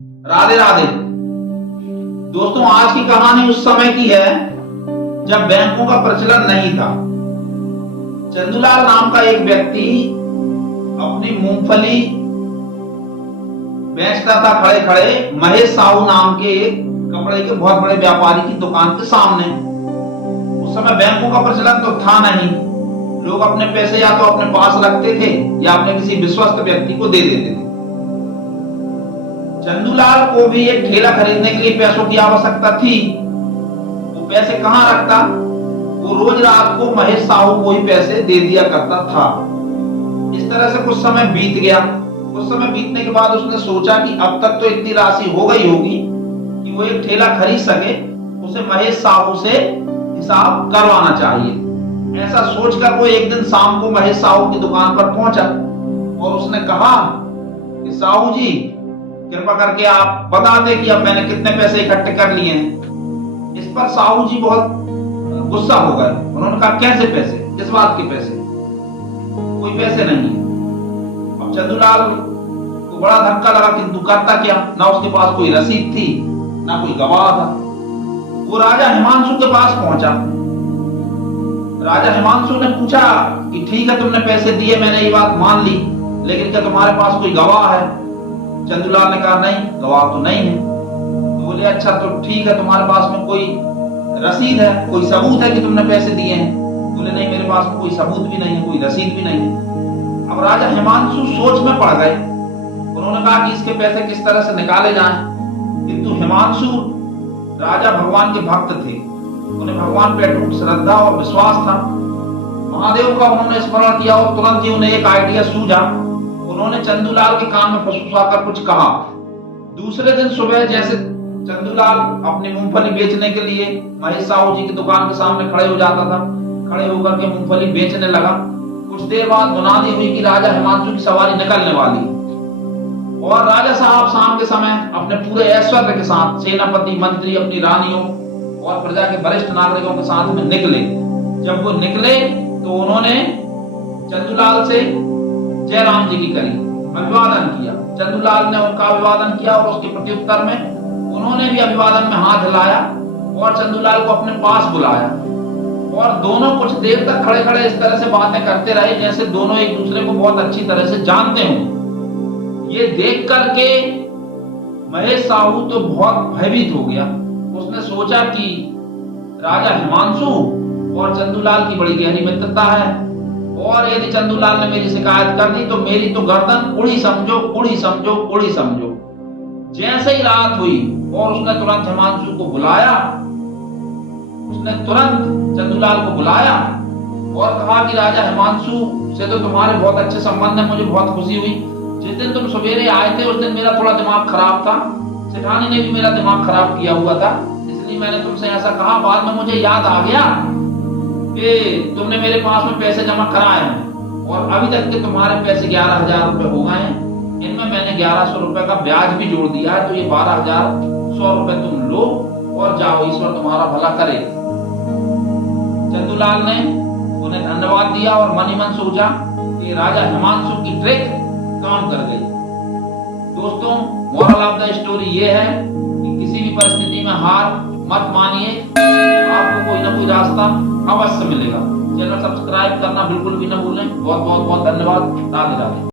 राधे राधे। दोस्तों, आज की कहानी उस समय की है जब बैंकों का प्रचलन नहीं था। चंदूलाल नाम का एक व्यक्ति अपनी मूंगफली बेचता था खड़े खड़े महेश साहू नाम के एक कपड़े के बहुत बड़े व्यापारी की दुकान के सामने। उस समय बैंकों का प्रचलन तो था नहीं। लोग अपने पैसे या तो अपने पास रखते थे या अपने किसी विश्वस्त व्यक्ति को दे देते थे। चंदूलाल को भी एक ठेला खरीदने के लिए पैसों की आवश्यकता थी। वो पैसे कहां रखता? वो रोज रात को महेश साहू को ही पैसे दे दिया करता था। इस तरह से कुछ समय बीत गया। कुछ समय बीतने के बाद उसने सोचा कि अब तक तो इतनी राशि हो गई होगी कि वो एक ठेला खरीद सके। उसे महेश साहू से हिसाब करवाना चाहिए। ऐसा सोचकर वो एक दिन शाम को महेश साहू की दुकान पर पहुंचा और उसने कहा कि साहू जी, कृपा करके आप बता दें कि अब मैंने कितने पैसे इकट्ठे कर लिए हैं। इस पर साहू जी बहुत गुस्सा हो गए। उन्होंने कहा, कैसे पैसे? किस बात के पैसे? कोई पैसे नहीं है। अब चंदूलाल को बड़ा धक्का लगा, किंतु करता क्या? ना उसके पास कोई रसीद थी, ना कोई गवाह था। वो राजा हिमांशु के पास पहुंचा। राजा हिमांशु ने पूछा कि ठीक है, तुमने पैसे दिए, मैंने ये बात मान ली, लेकिन क्या तुम्हारे पास कोई गवाह है? चंदूलाल ने कहा, नहीं, गवाह तो नहीं है। तो बोले, अच्छा तो ठीक है, तुम्हारे पास में कोई रसीद है, कोई सबूत है कि तुमने पैसे दिए हैं? बोले, नहीं, मेरे पास कोई सबूत भी नहीं है, कोई रसीद भी नहीं है। अब राजा हिमांशु सोच में पड़ गए। उन्होंने कहा कि इसके पैसे किस तरह से निकाले जाएं। किंतु हिमांशु राजा भगवान के भक्त थे। उन्हें भगवान पे अटूट श्रद्धा और विश्वास था। महादेव का उन्होंने स्मरण किया और तुरंत ही उन्हें एक आइडिया सूझा। उन्होंने चंदूलाल के कान में फुसफुसाकर कुछ कहा। दूसरे दिन सुबह जैसे चंदूलाल अपनी मूंगफली बेचने के लिए महेश साहू जी की दुकान के सामने खड़े हो जाता था, खड़े होकर के मूंगफली बेचने लगा। कुछ देर बाद मुनादी हुई कि राजा हिमांशु की सवारी निकलने वाली और राजा साहब शाम के समय अपने पूरे ऐश्वर्य के साथ सेनापति, मंत्री, अपनी रानियों और प्रजा के वरिष्ठ नागरिकों के साथ में निकले। जब वो निकले तो उन्होंने चंदूलाल से जय राम जी की करी, अभिवादन किया। चंदूलाल ने उनका अभिवादन किया और उसके प्रत्युत्तर में उन्होंने भी अभिवादन में हाथ हिलाया और चंदूलाल को अपने पास बुलाया और दोनों कुछ देर तक खड़े खड़े इस तरह से बातें करते रहे जैसे दोनों एक दूसरे को बहुत अच्छी तरह से जानते हों। ये देख करके महेश साहू तो बहुत भयभीत हो गया। उसने सोचा कि राजा हिमांशु और चंदूलाल की बड़ी गहरी मित्रता है और यदि चंदूलाल ने मेरी शिकायत कर दी तो मेरी तो गर्दन उड़ी समझो, उड़ी समझो, उड़ी समझो। जैसे ही रात हुई और उसने तुरंत हिमांशु को बुलाया, उसने तुरंत चंदूलाल को बुलाया और कहा कि राजा हिमांशु से तो तुम्हारे बहुत अच्छे संबंध है, मुझे बहुत खुशी हुई। जिस दिन तुम सवेरे आए थे उस दिन मेरा थोड़ा दिमाग खराब था, सेठानी ने भी मेरा दिमाग खराब किया हुआ था, इसलिए मैंने तुमसे ऐसा कहा। बाद में मुझे याद आ गया कि तुमने मेरे पास में पैसे जमा कराए हैं और अभी तक के तुम्हारे पैसे 11,000 रुपए हो गए हैं। इनमें मैंने 1100 रुपए का ब्याज भी जोड़ दिया है, तो ये 12,100 रुपए तुम लो और जाओ, ईश्वर तुम्हारा भला करे। चंदूलाल ने उन्हें धन्यवाद दिया और मन ही मन सोचा कि राजा हिमांशु की ट्रिक काम कर गई। दोस्तों, मोरल ऑफ द स्टोरी ये है कि किसी भी परिस्थिति में हार मत मानिए, आपको कोई ना कोई रास्ता अवश्य मिलेगा। चैनल सब्सक्राइब करना बिल्कुल भी ना भूलें। बहुत बहुत बहुत धन्यवाद। राधे राधे।